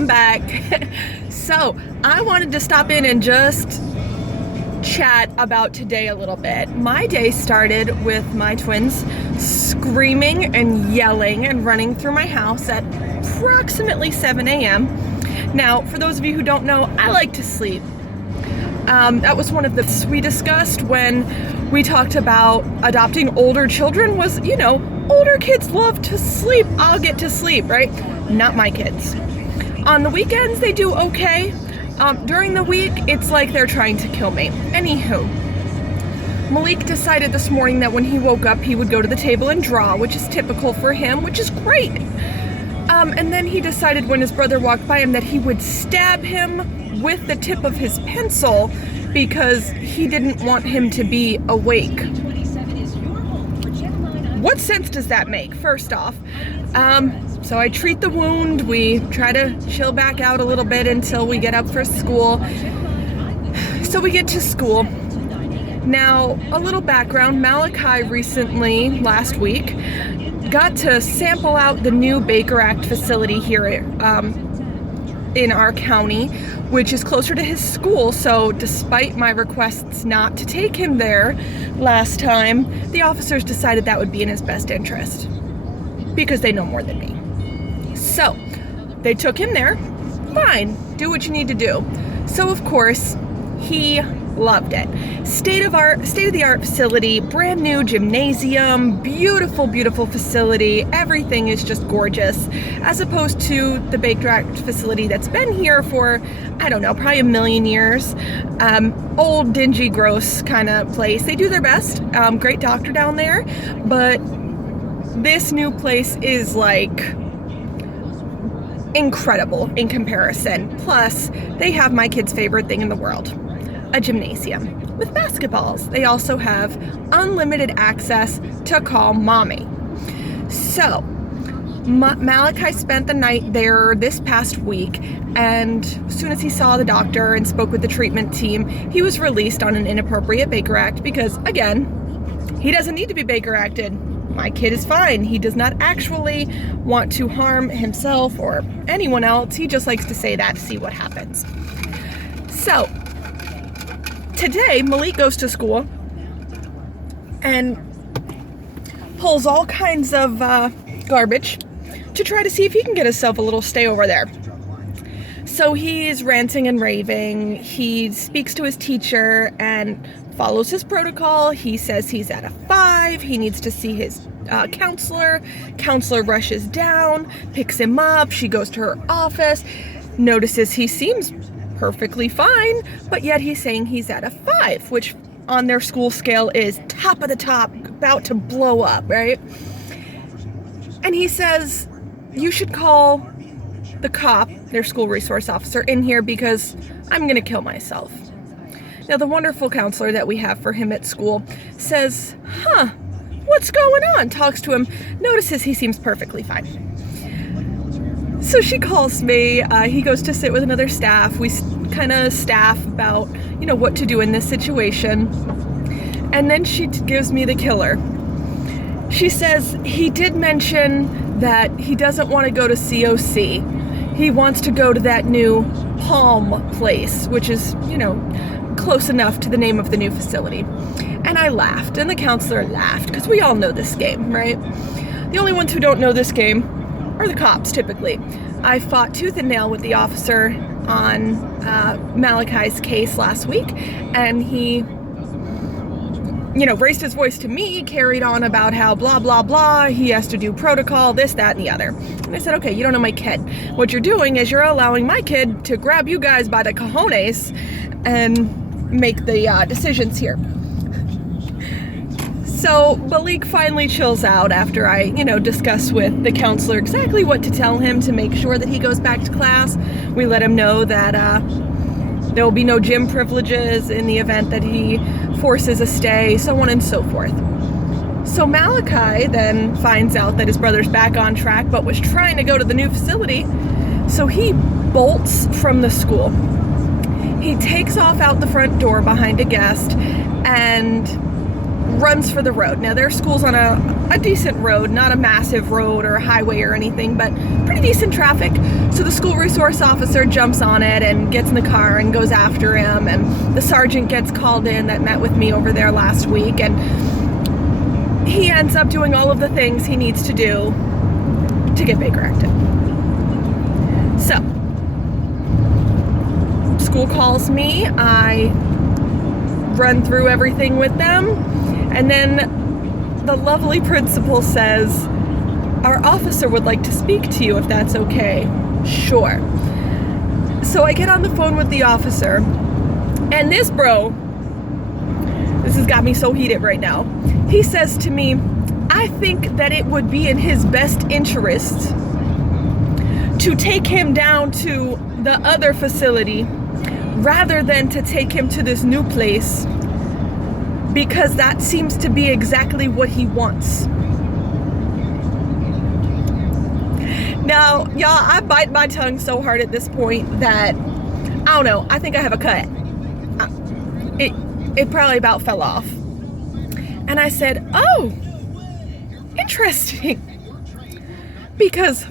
I'm back. So I wanted to stop in and just chat about today a little bit. My day started with my twins screaming and yelling and running through my house at approximately 7 a.m. Now, for those of you who don't know, I like to sleep. That was one of the things we discussed when we talked about adopting older children was, older kids love to sleep. I'll get to sleep, right? Not my kids. On the weekends, they do okay. During the week, it's like they're trying to kill me. Anywho, Malik decided this morning that when he woke up, he would go to the table and draw, which is typical for him, which is great. And then he decided when his brother walked by him that he would stab him with the tip of his pencil because he didn't want him to be awake. What sense does that make, first off? So I treat the wound, we try to chill back out a little bit until we get up for school. So we get to school. Now, a little background, Malachi recently, last week, got to sample out the new Baker Act facility here in our county, which is closer to his school. So despite my requests not to take him there last time, the officers decided that would be in his best interest because they know more than me. So they took him there. Fine, do what you need to do. So of course, he loved it. State-of-the-art facility, brand new gymnasium, beautiful, beautiful facility. Everything is just gorgeous, as opposed to the Baker Act facility that's been here for, I don't know, probably a million years. Old, dingy, gross kind of place. They do their best. Great doctor down there, but this new place is like incredible in comparison. Plus, they have my kid's favorite thing in the world. A gymnasium with basketballs. They also have unlimited access to call mommy. So Malachi spent the night there this past week, and as soon as he saw the doctor and spoke with the treatment team, he was released on an inappropriate Baker Act because, again, he doesn't need to be Baker Acted. My kid is fine. He does not actually want to harm himself or anyone else. He just likes to say that to see what happens. So today, Malik goes to school and pulls all kinds of garbage to try to see if he can get himself a little stay over there. So he's ranting and raving. He speaks to his teacher and follows his protocol. He says he's at a 5. He needs to see his counselor. Counselor rushes down, picks him up. She goes to her office, notices he seems perfectly fine, but yet he's saying he's at a 5, which on their school scale is top of the top, about to blow up, right? And he says, you should call the cop, their school resource officer, in here because I'm gonna kill myself. Now, the wonderful counselor that we have for him at school says, what's going on? Talks to him, notices he seems perfectly fine. So she calls me, he goes to sit with another staff. We kind of staff about, what to do in this situation. And then she gives me the killer. She says he did mention that he doesn't want to go to COC. He wants to go to that new Palm place, which is, close enough to the name of the new facility. And I laughed, and the counselor laughed, because we all know this game, right? The only ones who don't know this game are the cops, typically. I fought tooth and nail with the officer on Malachi's case last week, and he, raised his voice to me, carried on about how blah, blah, blah, he has to do protocol, this, that, and the other. And I said, okay, you don't know my kid. What you're doing is you're allowing my kid to grab you guys by the cojones and make the decisions here. So Malik finally chills out after I, discuss with the counselor exactly what to tell him to make sure that he goes back to class. We let him know that there will be no gym privileges in the event that he forces a stay, so on and so forth. So Malachi then finds out that his brother's back on track, but was trying to go to the new facility, so he bolts from the school. He takes off out the front door behind a guest and runs for the road. Now, their school's on a decent road, not a massive road or a highway or anything, but pretty decent traffic. So So the school resource officer jumps on it and gets in the car and goes after him, and the sergeant gets called in that met with me over there last week, and he ends up doing all of the things he needs to do to get Baker acted. So, school calls me, I run through everything with them, and then the lovely principal says, our officer would like to speak to you if that's okay. Sure. So I get on the phone with the officer, and this has got me so heated right now. He says to me, I think that it would be in his best interest to take him down to the other facility rather than to take him to this new place, because that seems to be exactly what he wants. Now, y'all, I bite my tongue so hard at this point that, I don't know, I think I have a cut. It probably about fell off. And I said, oh, interesting. Because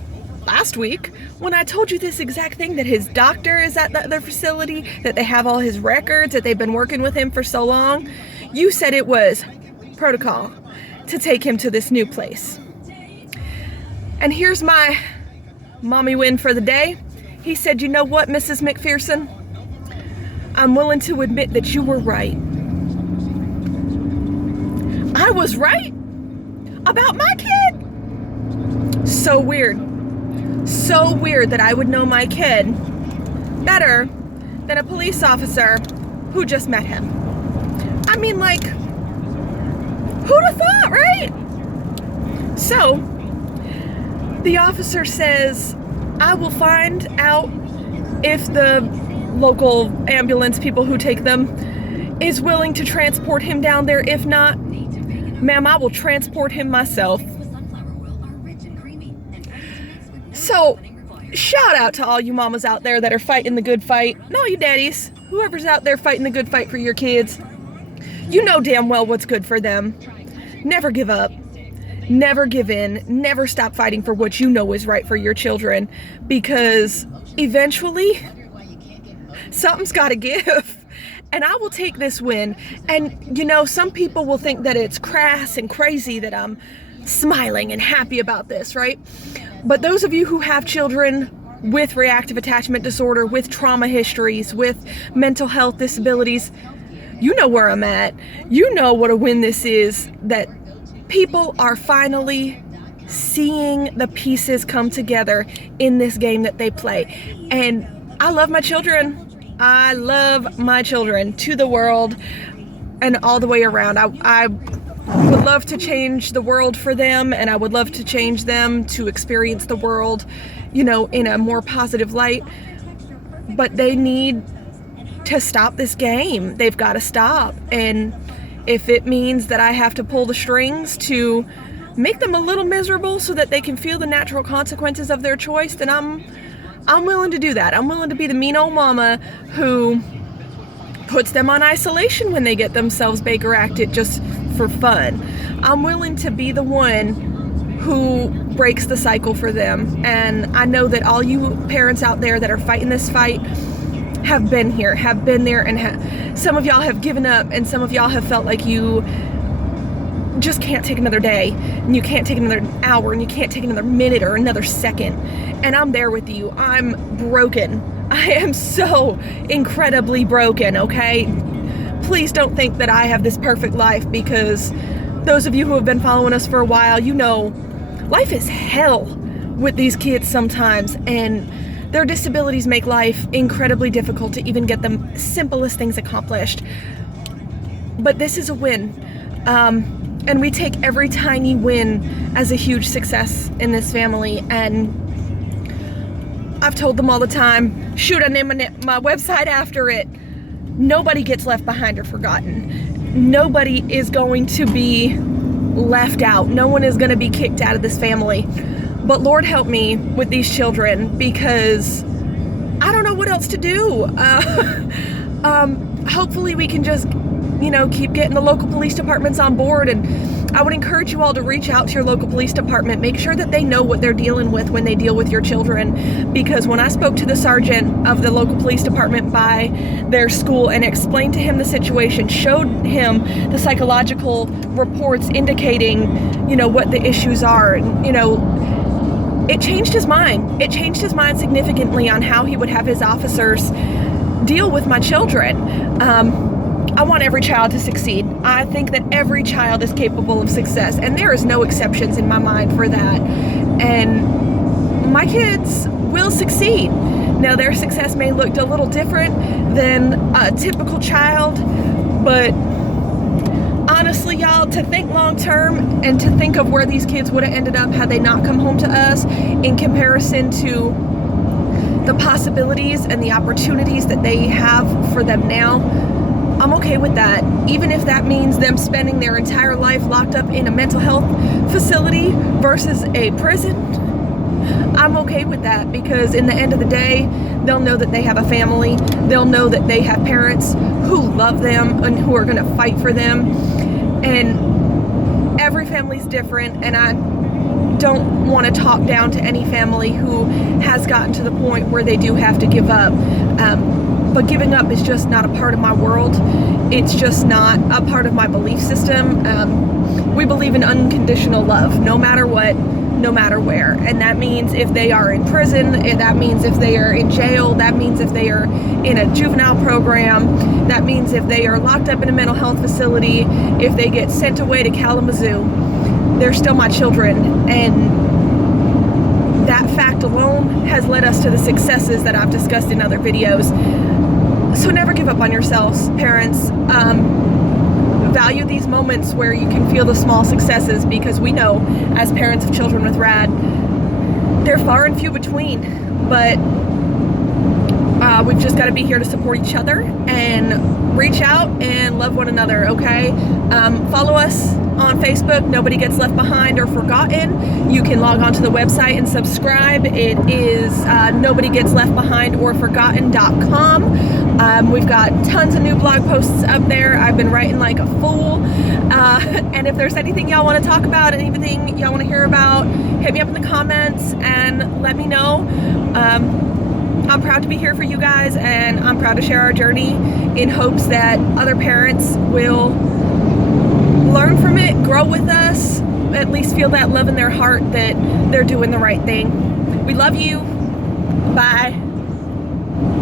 last week, when I told you this exact thing, that his doctor is at the other facility, that they have all his records, that they've been working with him for so long, you said it was protocol to take him to this new place. And here's my mommy win for the day. He said, you know what, Mrs. McPherson? I'm willing to admit that you were right. I was right about my kid. So weird. So weird that I would know my kid better than a police officer who just met him. I mean, like, who'd have thought, right? So, the officer says, I will find out if the local ambulance people who take them is willing to transport him down there. If not, ma'am, I will transport him myself. So, shout out to all you mamas out there that are fighting the good fight. And all you daddies, whoever's out there fighting the good fight for your kids. You know damn well what's good for them. Never give up. Never give in. Never stop fighting for what you know is right for your children, because eventually something's got to give. And I will take this win. And, you know, some people will think that it's crass and crazy that I'm smiling and happy about this, right? But those of you who have children with reactive attachment disorder, with trauma histories, with mental health disabilities, you know where I'm at. You know what a win this is, that people are finally seeing the pieces come together in this game that they play. And I love my children. I love my children to the world and all the way around. I would love to change the world for them, and I would love to change them to experience the world, you know, in a more positive light. But they need to stop this game. They've got to stop. And if it means that I have to pull the strings to make them a little miserable so that they can feel the natural consequences of their choice, then I'm willing to do that. I'm willing to be the mean old mama who puts them on isolation when they get themselves Baker acted just for fun. I'm willing to be the one who breaks the cycle for them. And I know that all you parents out there that are fighting this fight have been here, have been there, and some of y'all have given up, and some of y'all have felt like you just can't take another day, and you can't take another hour, and you can't take another minute or another second. And I'm there with you. I'm broken. I am so incredibly broken, okay? Please don't think that I have this perfect life, because those of you who have been following us for a while, you know, life is hell with these kids sometimes, and their disabilities make life incredibly difficult to even get the simplest things accomplished. But this is a win. And we take every tiny win as a huge success in this family. And I've told them all the time, shoot, I named my website after it. Nobody gets left behind or forgotten. Nobody is going to be left out. No one is going to be kicked out of this family. But Lord help me with these children, because I don't know what else to do. Hopefully we can just, you know, keep getting the local police departments on board and I would encourage you all to reach out to your local police department. Make sure that they know what they're dealing with when they deal with your children. Because when I spoke to the sergeant of the local police department by their school and explained to him the situation, showed him the psychological reports indicating, you know, what the issues are, and, you know, it changed his mind. It changed his mind significantly on how he would have his officers deal with my children. I want every child to succeed. I think that every child is capable of success, and there is no exceptions in my mind for that. And my kids will succeed. Now, their success may look a little different than a typical child, but honestly, y'all, to think long term and to think of where these kids would have ended up had they not come home to us, in comparison to the possibilities and the opportunities that they have for them now, I'm okay with that. Even if that means them spending their entire life locked up in a mental health facility versus a prison, I'm okay with that, because in the end of the day, they'll know that they have a family. They'll know that they have parents who love them and who are going to fight for them. And every family's different, and I don't want to talk down to any family who has gotten to the point where they do have to give up. But giving up is just not a part of my world. It's just not a part of my belief system. We believe in unconditional love, no matter what, no matter where. And that means if they are in prison, that means if they are in jail, that means if they are in a juvenile program, that means if they are locked up in a mental health facility, if they get sent away to Kalamazoo, they're still my children. And that fact alone has led us to the successes that I've discussed in other videos. So never give up on yourselves, parents. Value these moments where you can feel the small successes, because we know, as parents of children with RAD, they're far and few between. But we've just got to be here to support each other and reach out and love one another, okay? Follow us on Facebook, Nobody Gets Left Behind or Forgotten. You can log on to the website and subscribe. It is nobodygetsleftbehind.com. We've got tons of new blog posts up there. I've been writing like a fool. And if there's anything y'all want to talk about, anything y'all want to hear about, hit me up in the comments and let me know. I'm proud to be here for you guys, and I'm proud to share our journey in hopes that other parents will learn from it, grow with us, at least feel that love in their heart that they're doing the right thing. We love you. Bye.